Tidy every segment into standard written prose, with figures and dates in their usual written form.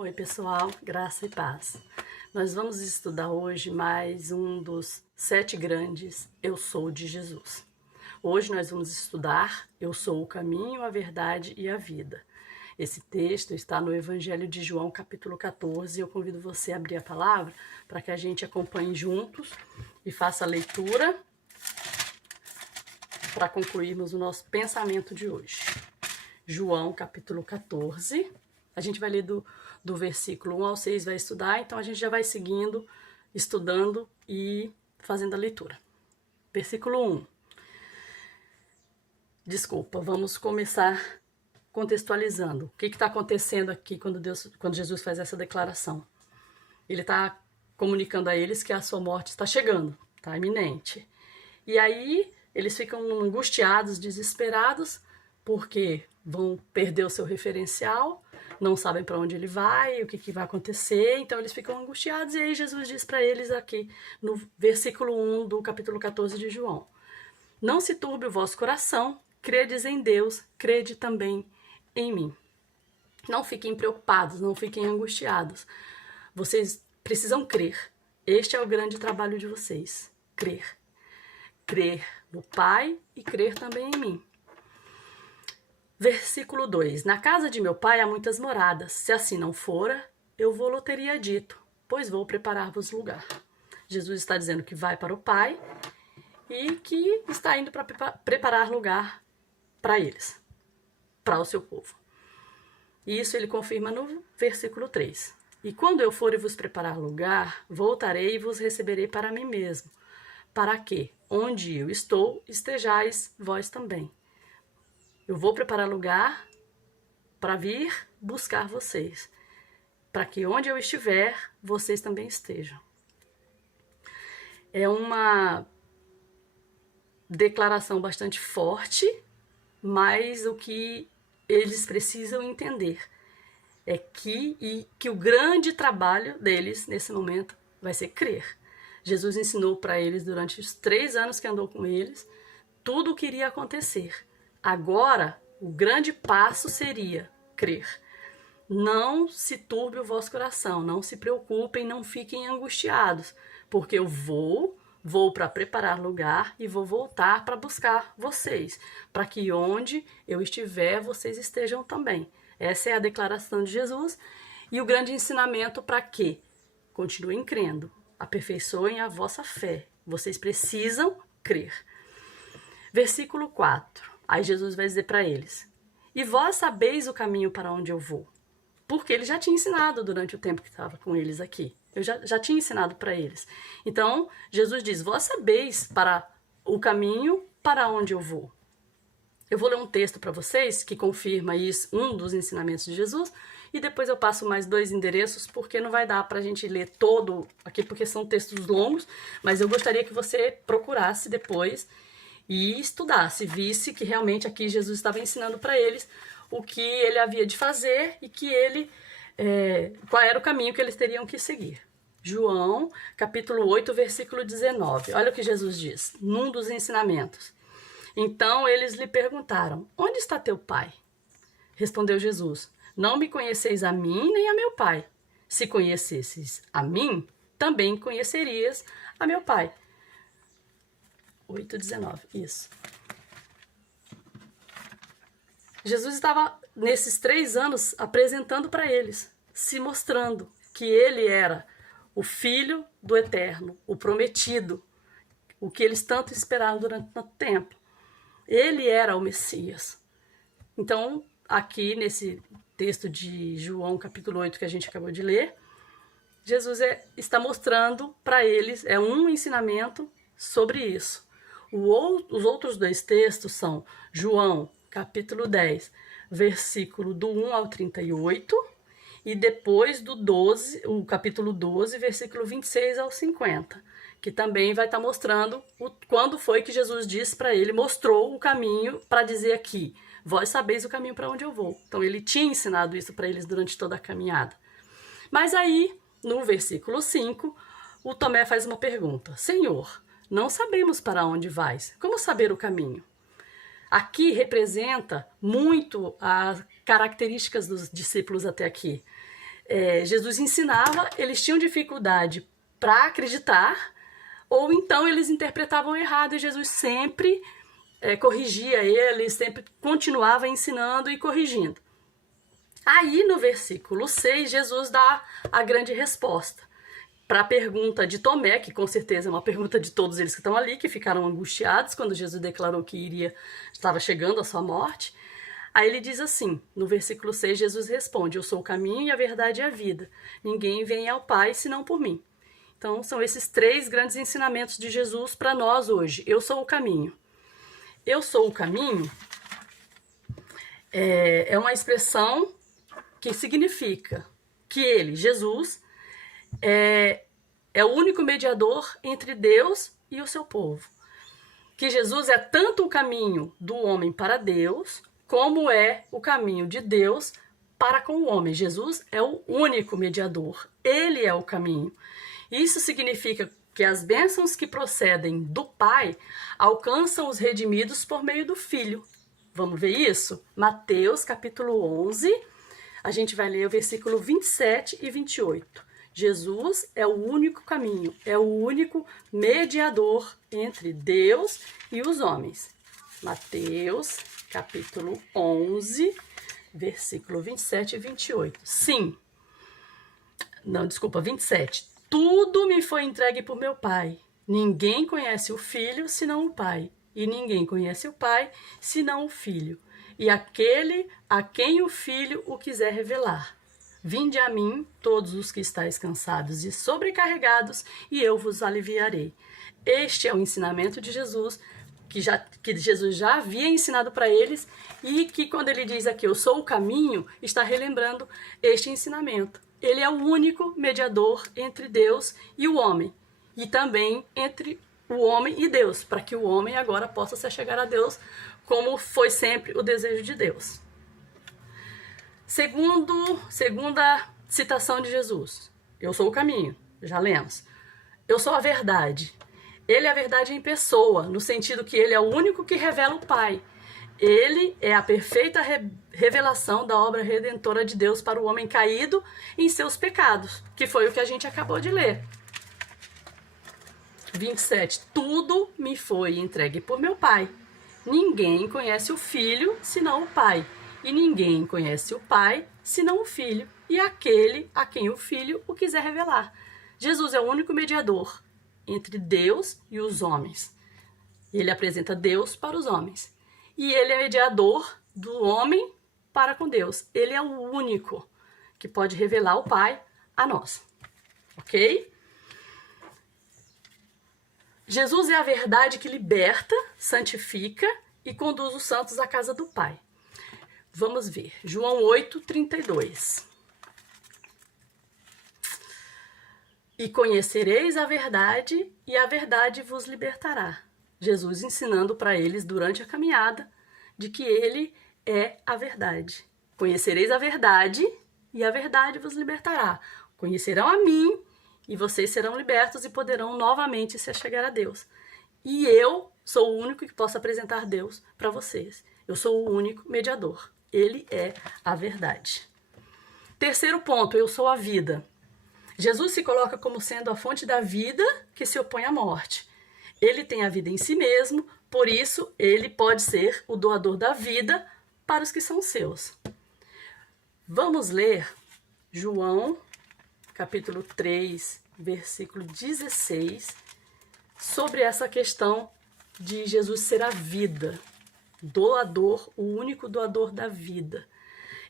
Oi pessoal, graça e paz. Nós vamos estudar hoje mais um dos 7 grandes Eu Sou de Jesus. Hoje nós vamos estudar Eu Sou o Caminho, a Verdade e a Vida. Esse texto está no Evangelho de João, capítulo 14. Eu convido você a abrir a palavra para que a gente acompanhe juntos e faça a leitura para concluirmos o nosso pensamento de hoje. João, capítulo 14. A gente vai ler do versículo 1 ao 6, vai estudar, então a gente já vai seguindo, estudando e fazendo a leitura. Versículo 1. Desculpa, vamos começar contextualizando. O que está acontecendo aqui quando Jesus faz essa declaração? Ele está comunicando a eles que a sua morte está chegando, está iminente. E aí eles ficam angustiados, desesperados, porque vão perder o seu referencial, não sabem para onde ele vai, o que vai acontecer, então eles ficam angustiados, e aí Jesus diz para eles aqui, no versículo 1 do capítulo 14 de João: não se turbe o vosso coração, credes em Deus, crede também em mim. Não fiquem preocupados, não fiquem angustiados, vocês precisam crer, este é o grande trabalho de vocês, crer. Crer no Pai e crer também em mim. Versículo 2. Na casa de meu pai há muitas moradas. Se assim não fora, eu vou-lo teria dito, pois vou preparar-vos lugar. Jesus está dizendo que vai para o Pai e que está indo para preparar lugar para eles, para o seu povo. E isso ele confirma no versículo 3. E quando eu for e vos preparar lugar, voltarei e vos receberei para mim mesmo, para que, onde eu estou, estejais vós também. Eu vou preparar lugar para vir buscar vocês, para que onde eu estiver, vocês também estejam. É uma declaração bastante forte, mas o que eles precisam entender é que o grande trabalho deles nesse momento vai ser crer. Jesus ensinou para eles durante os 3 anos que andou com eles tudo o que iria acontecer. Agora, o grande passo seria crer. Não se turbe o vosso coração, não se preocupem, não fiquem angustiados, porque eu vou para preparar lugar e vou voltar para buscar vocês, para que onde eu estiver, vocês estejam também. Essa é a declaração de Jesus e o grande ensinamento para que continuem crendo, aperfeiçoem a vossa fé. Vocês precisam crer. Versículo 4. Aí Jesus vai dizer para eles: e vós sabeis o caminho para onde eu vou. Porque ele já tinha ensinado durante o tempo que estava com eles aqui. Eu já tinha ensinado para eles. Então, Jesus diz: vós sabeis para o caminho para onde eu vou. Eu vou ler um texto para vocês que confirma isso, um dos ensinamentos de Jesus, e depois eu passo mais 2 endereços, porque não vai dar para a gente ler todo aqui, porque são textos longos, mas eu gostaria que você procurasse depois e estudasse, visse que realmente aqui Jesus estava ensinando para eles o que ele havia de fazer e que qual era o caminho que eles teriam que seguir. João, capítulo 8, versículo 19. Olha o que Jesus diz, num dos ensinamentos. Então eles lhe perguntaram: onde está teu pai? Respondeu Jesus: não me conheceis a mim nem a meu pai. Se conhecesses a mim, também conhecerias a meu pai. 8:19, isso. Jesus estava, nesses 3 anos, apresentando para eles, se mostrando que ele era o Filho do Eterno, o prometido, o que eles tanto esperaram durante tanto tempo. Ele era o Messias. Então, aqui nesse texto de João, capítulo 8, que a gente acabou de ler, Jesus está mostrando para eles, um ensinamento sobre isso. Os outros 2 textos são João, capítulo 10, versículo do 1 ao 38, e depois o capítulo 12, versículo 26 ao 50, que também vai estar mostrando quando foi que Jesus disse para ele, mostrou o caminho para dizer aqui: vós sabeis o caminho para onde eu vou. Então ele tinha ensinado isso para eles durante toda a caminhada. Mas aí, no versículo 5, o Tomé faz uma pergunta: Senhor, não sabemos para onde vais, como saber o caminho? Aqui representa muito as características dos discípulos até aqui. Jesus ensinava, eles tinham dificuldade para acreditar, ou então eles interpretavam errado e Jesus sempre corrigia eles, sempre continuava ensinando e corrigindo. Aí no versículo 6, Jesus dá a grande resposta para a pergunta de Tomé, que com certeza é uma pergunta de todos eles que estão ali, que ficaram angustiados quando Jesus declarou que estava chegando a sua morte. Aí ele diz assim, no versículo 6, Jesus responde: eu sou o caminho e a verdade e a vida. Ninguém vem ao Pai senão por mim. Então, são esses 3 grandes ensinamentos de Jesus para nós hoje. Eu sou o caminho. Eu sou o caminho é uma expressão que significa que ele, Jesus, é o único mediador entre Deus e o seu povo. Que Jesus é tanto o caminho do homem para Deus, como é o caminho de Deus para com o homem. Jesus é o único mediador. Ele é o caminho. Isso significa que as bênçãos que procedem do Pai alcançam os redimidos por meio do Filho. Vamos ver isso? Mateus capítulo 11, a gente vai ler o versículo 27 e 28. Jesus é o único caminho, é o único mediador entre Deus e os homens. Mateus capítulo 11, versículo 27 e 28. Sim. Não, desculpa, 27. Tudo me foi entregue por meu Pai. Ninguém conhece o Filho senão o Pai. E ninguém conhece o Pai senão o Filho. E aquele a quem o Filho o quiser revelar. Vinde a mim, todos os que estáis cansados e sobrecarregados, e eu vos aliviarei. Este é o ensinamento de Jesus, que Jesus já havia ensinado para eles, e que quando ele diz aqui, eu sou o caminho, está relembrando este ensinamento. Ele é o único mediador entre Deus e o homem, e também entre o homem e Deus, para que o homem agora possa se achegar a Deus, como foi sempre o desejo de Deus. Segunda citação de Jesus. Eu sou o caminho, já lemos. Eu sou a verdade. Ele é a verdade em pessoa, no sentido que ele é o único que revela o Pai. Ele é a perfeita revelação da obra redentora de Deus para o homem caído em seus pecados, que foi o que a gente acabou de ler. 27. Tudo me foi entregue por meu Pai. Ninguém conhece o Filho senão o Pai. E ninguém conhece o Pai senão o Filho, e aquele a quem o Filho o quiser revelar. Jesus é o único mediador entre Deus e os homens. Ele apresenta Deus para os homens. E ele é mediador do homem para com Deus. Ele é o único que pode revelar o Pai a nós. Ok? Jesus é a verdade que liberta, santifica e conduz os santos à casa do Pai. Vamos ver. João 8:32. E conhecereis a verdade, e a verdade vos libertará. Jesus ensinando para eles durante a caminhada de que ele é a verdade. Conhecereis a verdade, e a verdade vos libertará. Conhecerão a mim, e vocês serão libertos e poderão novamente se achegar a Deus. E eu sou o único que posso apresentar Deus para vocês. Eu sou o único mediador. Ele é a verdade. Terceiro ponto, eu sou a vida. Jesus se coloca como sendo a fonte da vida que se opõe à morte. Ele tem a vida em si mesmo, por isso ele pode ser o doador da vida para os que são seus. Vamos ler João, capítulo 3, versículo 16, sobre essa questão de Jesus ser a vida. Doador, o único doador da vida.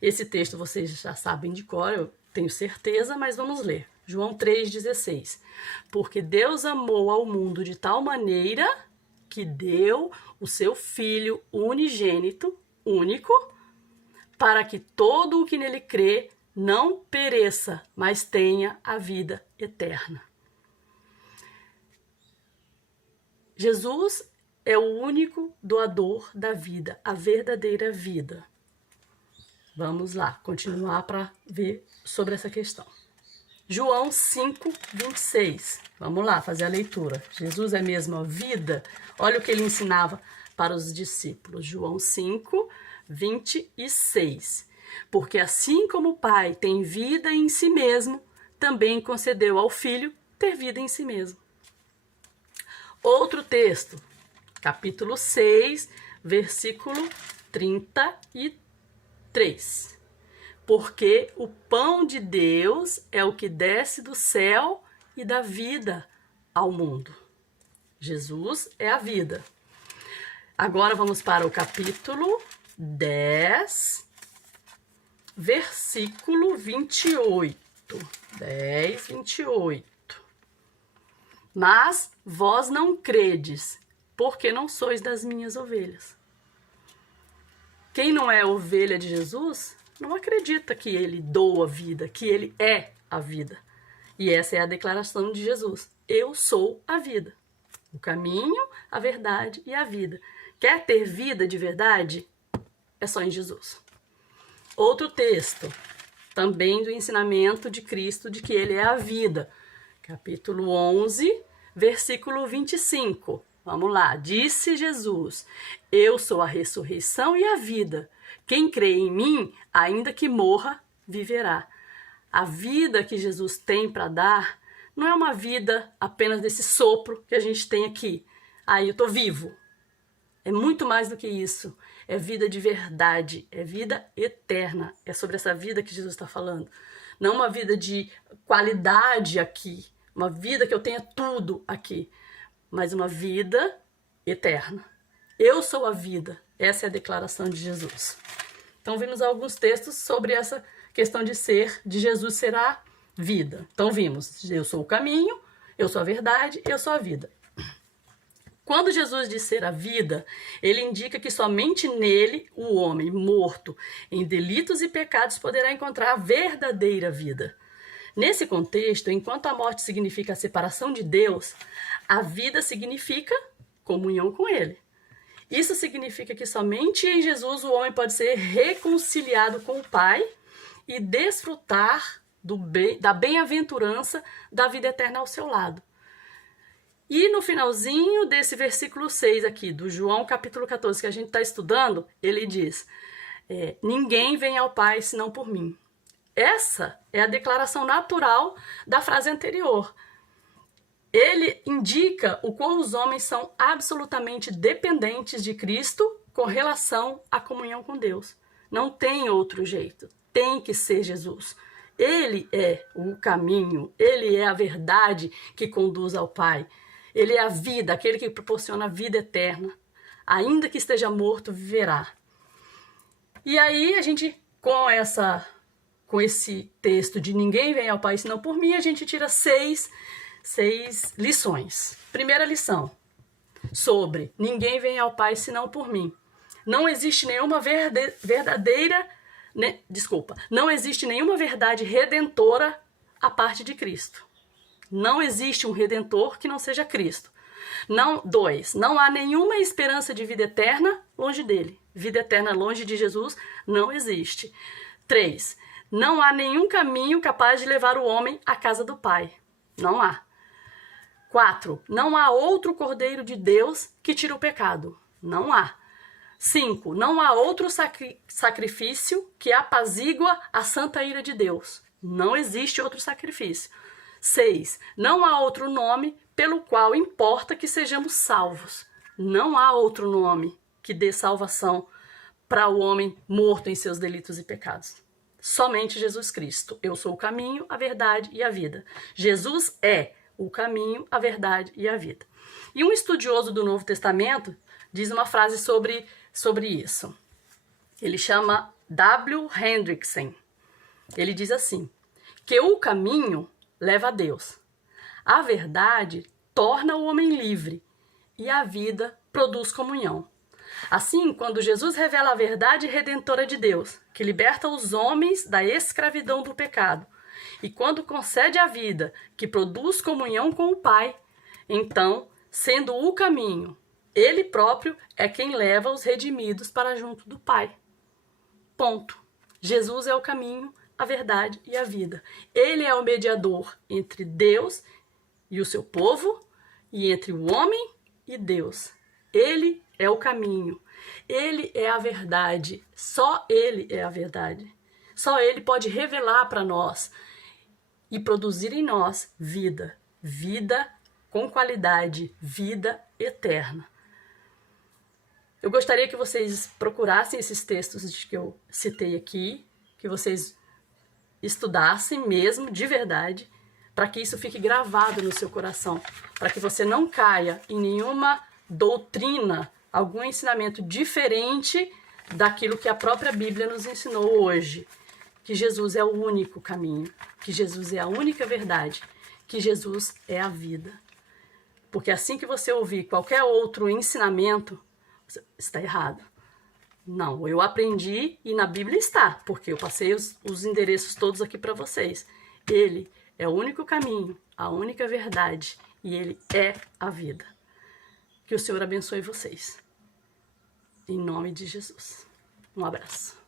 Esse texto vocês já sabem de cor, eu tenho certeza, mas vamos ler. João 3,16. Porque Deus amou ao mundo de tal maneira que deu o seu Filho unigênito, único, para que todo o que nele crê não pereça, mas tenha a vida eterna. Jesus é o único doador da vida, a verdadeira vida. Vamos lá, continuar para ver sobre essa questão. João 5:26. Vamos lá, fazer a leitura. Jesus é mesmo a vida? Olha o que ele ensinava para os discípulos. João 5:26. porque assim como o Pai tem vida em si mesmo, também concedeu ao Filho ter vida em si mesmo. Outro texto, capítulo 6, versículo 33. Porque o pão de Deus é o que desce do céu e dá vida ao mundo. Jesus é a vida. Agora vamos para o capítulo 10, versículo 28. 10, 28. Mas vós não credes, porque não sois das minhas ovelhas. Quem não é ovelha de Jesus, não acredita que ele doa vida, que ele é a vida. E essa é a declaração de Jesus. Eu sou a vida. O caminho, a verdade e a vida. Quer ter vida de verdade? É só em Jesus. Outro texto, também do ensinamento de Cristo, de que ele é a vida. Capítulo 11, versículo 25. Vamos lá. Disse Jesus: eu sou a ressurreição e a vida. Quem crê em mim, ainda que morra, viverá. A vida que Jesus tem para dar não é uma vida apenas desse sopro que a gente tem aqui. Aí eu tô vivo. É muito mais do que isso. É vida de verdade, é vida eterna. É sobre essa vida que Jesus está falando. Não uma vida de qualidade aqui, uma vida que eu tenha tudo aqui, mas uma vida eterna. Eu sou a vida. Essa é a declaração de Jesus. Então vimos alguns textos sobre essa questão de Jesus ser a vida. Então vimos, eu sou o caminho, eu sou a verdade, eu sou a vida. Quando Jesus diz ser a vida, ele indica que somente nele o homem morto em delitos e pecados poderá encontrar a verdadeira vida. Nesse contexto, enquanto a morte significa a separação de Deus, a vida significa comunhão com ele. Isso significa que somente em Jesus o homem pode ser reconciliado com o Pai e desfrutar da bem-aventurança da vida eterna ao seu lado. E no finalzinho desse versículo 6 aqui, do João capítulo 14, que a gente está estudando, ele diz, ninguém vem ao Pai senão por mim. Essa é a declaração natural da frase anterior. Ele indica o quão os homens são absolutamente dependentes de Cristo com relação à comunhão com Deus. Não tem outro jeito, tem que ser Jesus. Ele é o caminho, ele é a verdade que conduz ao Pai. Ele é a vida, aquele que proporciona a vida eterna. Ainda que esteja morto, viverá. E aí a gente, com esse texto de ninguém vem ao Pai senão por mim, a gente tira seis lições. Primeira lição, sobre ninguém vem ao Pai senão por mim. Não existe nenhuma não existe nenhuma verdade redentora à parte de Cristo. Não existe um redentor que não seja Cristo. Não há nenhuma esperança de vida eterna longe dele. Vida eterna longe de Jesus não existe. 3, não há nenhum caminho capaz de levar o homem à casa do Pai. Não há. 4, não há outro Cordeiro de Deus que tira o pecado. Não há. 5, não há outro sacrifício que apazigua a santa ira de Deus. Não existe outro sacrifício. 6, não há outro nome pelo qual importa que sejamos salvos. Não há outro nome que dê salvação para o homem morto em seus delitos e pecados. Somente Jesus Cristo. Eu sou o caminho, a verdade e a vida. Jesus é o caminho, a verdade e a vida. E um estudioso do Novo Testamento diz uma frase sobre isso. Ele chama W. Hendrickson. Ele diz assim, que o caminho leva a Deus. A verdade torna o homem livre e a vida produz comunhão. Assim, quando Jesus revela a verdade redentora de Deus, que liberta os homens da escravidão do pecado, e quando concede a vida, que produz comunhão com o Pai, então, sendo o caminho, ele próprio é quem leva os redimidos para junto do Pai. Ponto. Jesus é o caminho, a verdade e a vida. Ele é o mediador entre Deus e o seu povo e entre o homem e Deus. Ele é o caminho. Ele é a verdade. Só ele é a verdade. Só Ele pode revelar para nós e produzir em nós vida. Vida com qualidade, vida eterna. Eu gostaria que vocês procurassem esses textos que eu citei aqui, que vocês estudassem mesmo, de verdade, para que isso fique gravado no seu coração, para que você não caia em nenhuma doutrina, algum ensinamento diferente daquilo que a própria Bíblia nos ensinou hoje, que Jesus é o único caminho, que Jesus é a única verdade, que Jesus é a vida. Porque assim que você ouvir qualquer outro ensinamento, está errado. Não, eu aprendi e na Bíblia está, porque eu passei os endereços todos aqui para vocês. Ele é o único caminho, a única verdade, e Ele é a vida. Que o Senhor abençoe vocês. Em nome de Jesus. Um abraço.